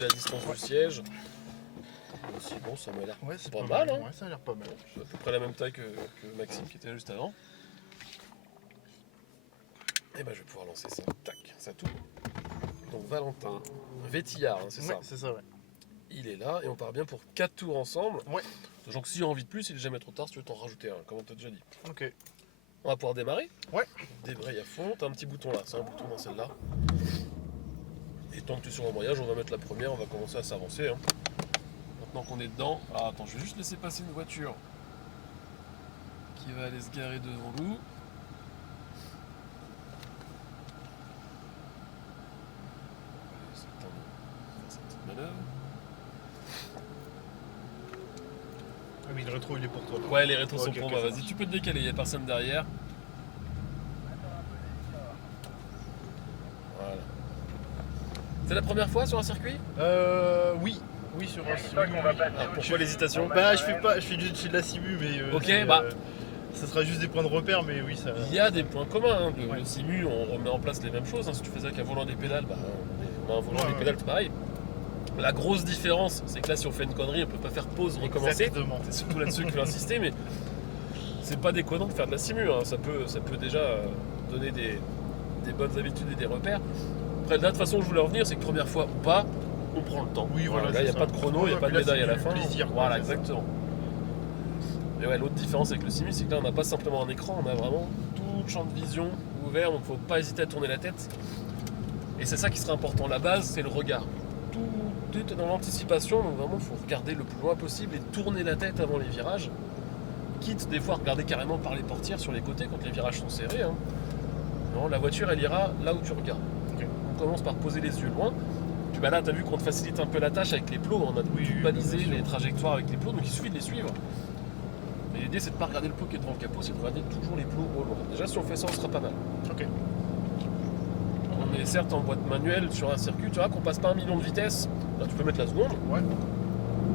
la distance du siège. Aussi, bon, ça m'a l'air pas mal. Hein. Ouais, ça a l'air pas mal. C'est à peu près la même taille que Maxime qui était là juste avant. Et ben je vais pouvoir lancer ça. Tac, ça tourne. Donc Valentin, Vétillard, hein, c'est ça. C'est ça, ouais. Il est là et on part bien pour 4 tours ensemble. Ouais. Sachant que s'il a envie de plus, il est jamais trop tard si tu veux t'en rajouter un, comme on t'a déjà dit. Ok. On va pouvoir démarrer. Ouais. Débraye à fond. T'as un petit bouton là, c'est un bouton dans celle-là. Et tant que tu es sur l'embrayage, on va mettre la première, on va commencer à s'avancer. Hein. Maintenant qu'on est dedans. Ah, attends, je vais juste laisser passer une voiture qui va aller se garer devant nous. C'est le temps de faire sa petite manœuvre. Ah, mais le rétro, il est pour toi. Ouais, les rétros sont Ok, pour ok, moi. ça Vas-y, marche. tu peux te décaler, il n'y a personne derrière. Voilà. C'est la première fois sur un circuit? Oui. Oui, sur un simu. Alors pourquoi l'hésitation? Bah, je fais de la simu, mais. Ok, c'est, bah. Ça sera juste des points de repère, mais oui, ça. Il y a des points communs. Hein. Ouais. Le simu, on remet en place les mêmes choses. Hein. Si tu fais ça qu'un volant des pédales, bah, on a un volant des pédales, c'est pareil. La grosse différence, c'est que là, si on fait une connerie, on peut pas faire pause, recommencer. Exactement. C'est surtout là-dessus que je vais insister, mais c'est pas déconnant de faire de la simu. Hein. Ça peut déjà donner des bonnes habitudes et des repères. Après, là, de toute façon, je voulais revenir, c'est que première fois ou pas, on prend le temps. Oui, voilà. Là, il n'y a c'est pas ça. de chrono, il n'y a Ouais, pas de puis là, médaille à la c'est fin. du plaisir, quoi, Voilà, c'est ça. exactement. Et ouais, l'autre différence avec le simu, c'est que là, on n'a pas simplement un écran, on a vraiment tout le champ de vision ouvert, donc il ne faut pas hésiter à tourner la tête. Et c'est ça qui sera important. La base, c'est le regard. Tout est dans l'anticipation, donc vraiment, il faut regarder le plus loin possible et tourner la tête avant les virages. Quitte des fois à regarder carrément par les portières sur les côtés quand les virages sont serrés. Hein. Non, la voiture, elle ira là où tu regardes. Ok. On commence par poser les yeux loin. Puis bah là, tu as vu qu'on te facilite un peu la tâche avec les plots. On a balisé bien sûr. les trajectoires avec les plots, donc il suffit de les suivre. Mais l'idée, c'est de ne pas regarder le plot qui est devant le capot, c'est de regarder toujours les plots au loin. Déjà, si on fait ça, on sera pas mal. Ok. On est certes en boîte manuelle sur un circuit, tu vois qu'on passe pas 1 million de vitesse. Là, tu peux mettre la seconde. Ouais.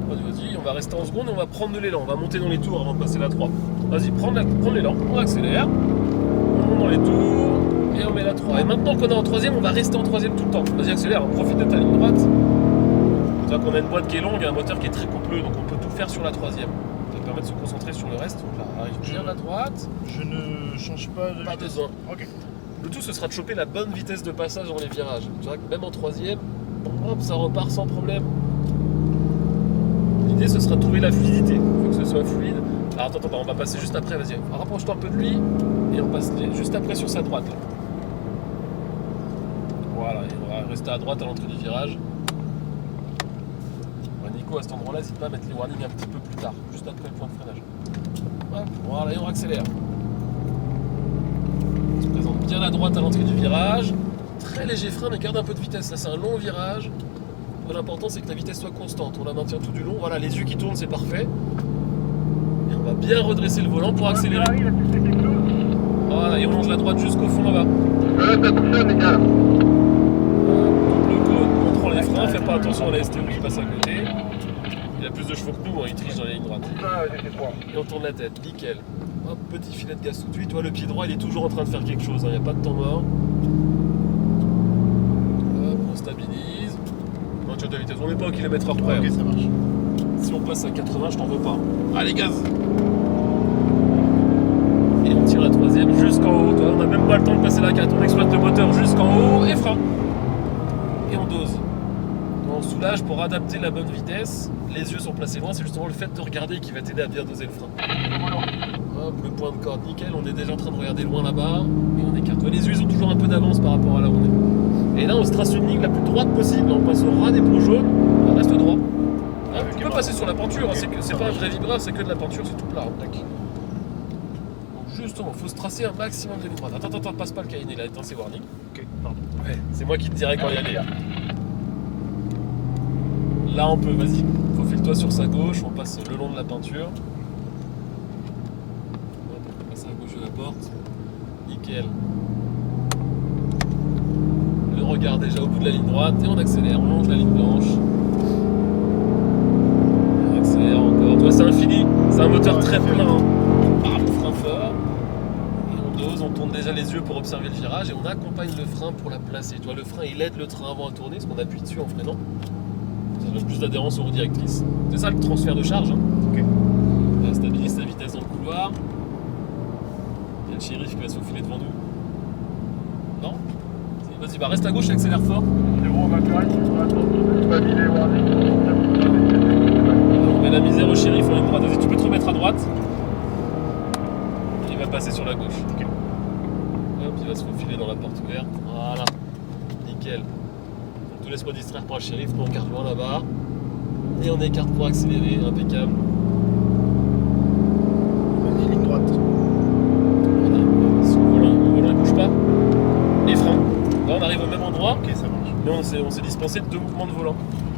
Vas-y, on va rester en seconde et on va prendre de l'élan. On va monter dans les tours avant de passer la 3. Vas-y, prends l'élan, on accélère. On monte dans les tours et on met la 3. Et maintenant qu'on est en troisième, on va rester en troisième tout le temps. Vas-y, accélère, on profite de ta ligne droite. Tu vois qu'on a une boîte qui est longue et un moteur qui est très coupleux, donc on peut tout faire sur la troisième. Ça permet de se concentrer sur le reste. Donc là, arrive bien à droite. Je ne change pas de Pas vitesse. besoin. Ok. Le tout, ce sera de choper la bonne vitesse de passage dans les virages. Tu vois que même en troisième, hop, ça repart sans problème. L'idée, ce sera de trouver la fluidité. Il faut que ce soit fluide. Alors attends, on va passer juste après, vas-y. Rapproche-toi un peu de lui et on passe juste après sur sa droite. Là. Voilà, et on va rester à droite à l'entrée du virage. Ouais, Nico, à cet endroit-là, n'hésite pas à mettre les warnings un petit peu plus tard, juste après le point de freinage. Hop, voilà, et on accélère. On se présente bien à droite à l'entrée du virage. Très léger frein, mais garde un peu de vitesse. Là, c'est un long virage. L'important, c'est que la vitesse soit constante. On la maintient tout du long. Voilà, les yeux qui tournent, c'est parfait. Et on va bien redresser le volant pour accélérer. Voilà, et on longe la droite jusqu'au fond là-bas. Ça fonctionne, les gars. Double cône, on prend les freins. Fais pas attention à la STO qui passe à côté. Il a plus de chevaux que nous, hein, il triche dans la ligne droite. Et on tourne la tête, nickel. Hop, petit filet de gaz tout de suite. Tu vois, le pied droit, il est toujours en train de faire quelque chose. Il n'y a pas de temps mort. Hop, on stabilise. Non, tu as de la vitesse. On n'est pas au kilomètre/h près. Ok, Hein. ça marche. Si on passe à 80, je t'en veux pas. Allez, gaz! Et on tire la troisième jusqu'en haut. Toi, on n'a même pas le temps de passer la 4. On exploite le moteur jusqu'en haut et frein. Et on dose. On soulage pour adapter la bonne vitesse. Les yeux sont placés loin. C'est justement le fait de regarder qui va t'aider à bien doser le frein. Hop, le point de corde, nickel. On est déjà en train de regarder loin là-bas. Et on écarte. Les yeux, ils ont toujours un peu d'avance par rapport à là où on est. Et là, on se trace une ligne la plus droite possible. On passe au ras des plots jaunes. On reste droit. Hein, tu peux passer sur la peinture, hein, c'est pas un vrai vibrage, c'est que de la peinture, c'est tout plat. Hein. Donc justement, il faut se tracer un maximum de ligne droite. Attends, passe pas le cahier, il a éteint ses warnings. Ok, pardon. Ouais, c'est moi qui te dirai quand y aller. Là on peut, vas-y, faufile-toi sur sa gauche, on passe le long de la peinture. Hop, on peut passer à gauche de la porte. Nickel. Le regard déjà au bout de la ligne droite et on accélère, on longe la ligne blanche. Encore. Toi, c'est infini, c'est un moteur très plein. Bam, frein fort. Et on dose, on tourne déjà les yeux pour observer le virage et on accompagne le frein pour la placer. Tu vois, le frein il aide le train avant à tourner parce qu'on appuie dessus en freinant. plus d'adhérence aux roues directrices. C'est ça le transfert de charge. Hein. Ok. Là, stabilise ta vitesse dans le couloir. Il y a le shérif qui va se faufiler devant nous. Non? Vas-y, bah reste à gauche et accélère fort. On On met la misère au shérif en ligne droite. Vas-y, tu peux te remettre à droite. Il va passer sur la gauche. Ok. Hop, il va se faufiler dans la porte ouverte. Voilà. Nickel. Donc, te laisse pas distraire par le shérif. Nous on garde loin là-bas. Et on écarte pour accélérer. Impeccable. Vas-y, ligne droite. Voilà. Le volant il bouge pas. Les freins. Là on arrive au même endroit. Ok, ça marche. Mais on s'est dispensé de 2 mouvements de volant.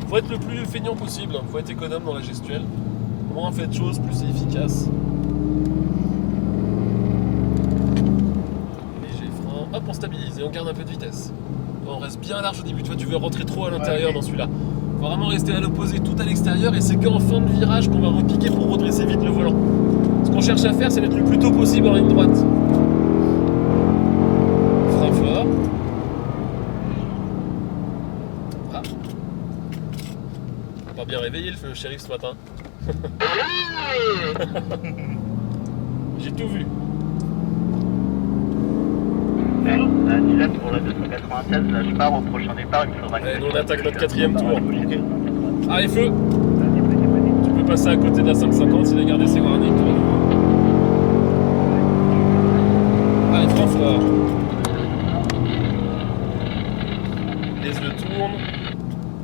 Faut être le plus feignant possible. Faut être économe dans la gestuelle. Moins on fait de choses, plus c'est efficace. Léger frein. Hop, on stabilise et on garde un peu de vitesse. On reste bien large au début. Tu vois, tu veux rentrer trop à l'intérieur ok. dans celui-là. Faut vraiment rester à l'opposé, tout à l'extérieur. Et c'est qu'en fin de virage qu'on va repiquer pour redresser vite le volant. Ce qu'on cherche à faire, c'est d'être le plus tôt possible en ligne droite. Frein fort. Ah. Pas bien réveillé le shérif ce matin. J'ai tout vu. Dilette pour la 296, là je pars au prochain départ, il me faudra Allez, nous on attaque notre 4ème tour. Ok. Allez, feu! Tu peux passer à côté de la 550 s'il a gardé ses warnings. Allez, frein fort. Les yeux tournent.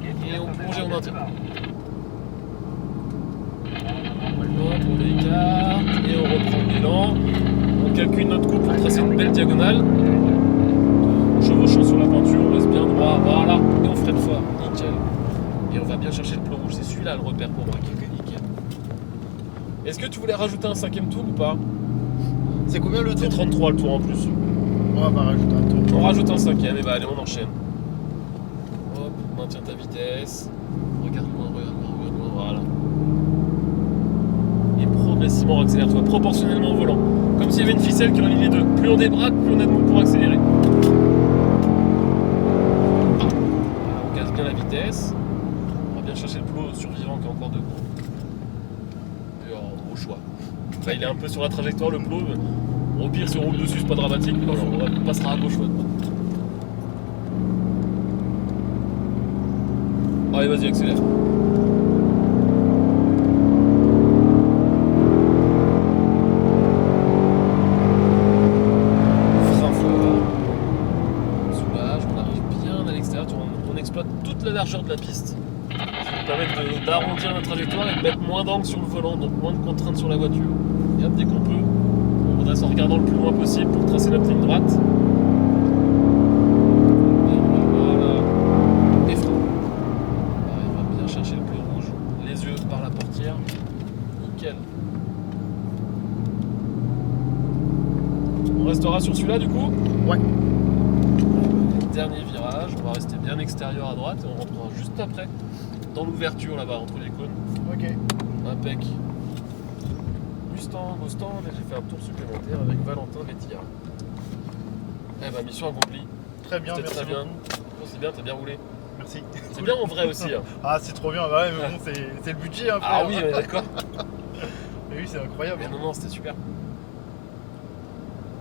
Et on plonge et on maintient. Hop, on l'écarte. Et on reprend l'élan. On calcule notre coup pour tracer une belle diagonale. Chevauchant sur la peinture, on reste bien droit, voilà, et on freine fort, nickel. Et on va bien chercher le plomb rouge, c'est celui-là le repère pour braquer, nickel. Est-ce que tu voulais rajouter un 5ème tour ou pas? C'est combien le C'est tour? 33 le tour en plus. On va rajouter un tour. On rajoute un 5ème, et bah allez, on enchaîne. Hop, maintiens ta vitesse. Regarde loin, voilà. Et progressivement accélère-toi, proportionnellement au volant. Comme s'il y avait une ficelle qui relie les deux. Plus on débraque, plus on a de mou pour accélérer. On casse bien la vitesse. On va bien chercher le plot survivant qui est encore debout. Et au choix. Là, il est un peu sur la trajectoire, le plot. Au pire, si on roule dessus, c'est pas dramatique. Mais on passera à gauche. Allez, vas-y, accélère. La largeur de la piste. Ça nous permet d'arrondir la trajectoire et de mettre moins d'angle sur le volant, donc moins de contraintes sur la voiture. Et hop, dès qu'on peut, on redresse en regardant le plus loin possible pour tracer notre ligne droite. Et voilà. Et frein. Pareil, on va bien chercher le bleu rouge, les yeux par la portière. Nickel. On restera sur celui-là du coup? Ouais. Dernier virage, on va rester bien extérieur à droite et on rentrera juste après dans l'ouverture là-bas entre les cônes. Ok. Impec. Mustang au stand et j'ai fait un tour supplémentaire avec Valentin Vétillard. Eh ben mission accomplie. Très bien, C'était merci très bien. beaucoup. Oh, c'est bien, t'as bien roulé. Merci. C'est bien en vrai aussi. Hein. Ah, c'est trop bien. Bah ouais, mais bon, c'est le budget après. Ah oui, on est d'accord. Mais oui, c'est incroyable. Mais non, c'était super.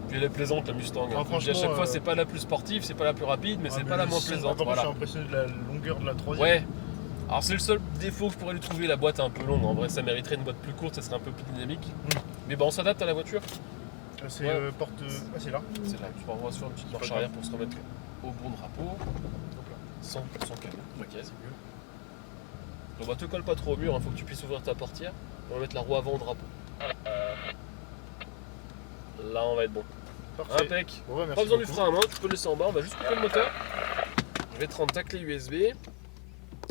Puis elle est plaisante la Mustang. Ah, Hein. Je dis à chaque franchement, fois, c'est pas la plus sportive, c'est pas la plus rapide, mais Ah, c'est pas la le moins son, plaisante. par contre, Voilà. je suis impressionné de la longueur de la troisième. Ouais. Alors c'est le seul défaut que je pourrais lui trouver, la boîte est un peu longue. En vrai, ça mériterait une boîte plus courte, ça serait un peu plus dynamique. Mais bon, on s'adapte à la voiture. C'est Ouais. porte. Ah, c'est là. C'est là, je renvoie sur une petite marche arrière pour se remettre au bon drapeau. Hop là. Sans cadeau. Ok, c'est mieux. Donc bah te colle pas trop au mur, il faut que tu puisses ouvrir ta portière. On va mettre la roue avant au drapeau. Là on va être bon. Parfait. Impec. Bon, ouais, merci Pas besoin du beaucoup. frein à main, tu peux le laisser en bas, on va juste couper le moteur. Je vais te rendre ta clé USB.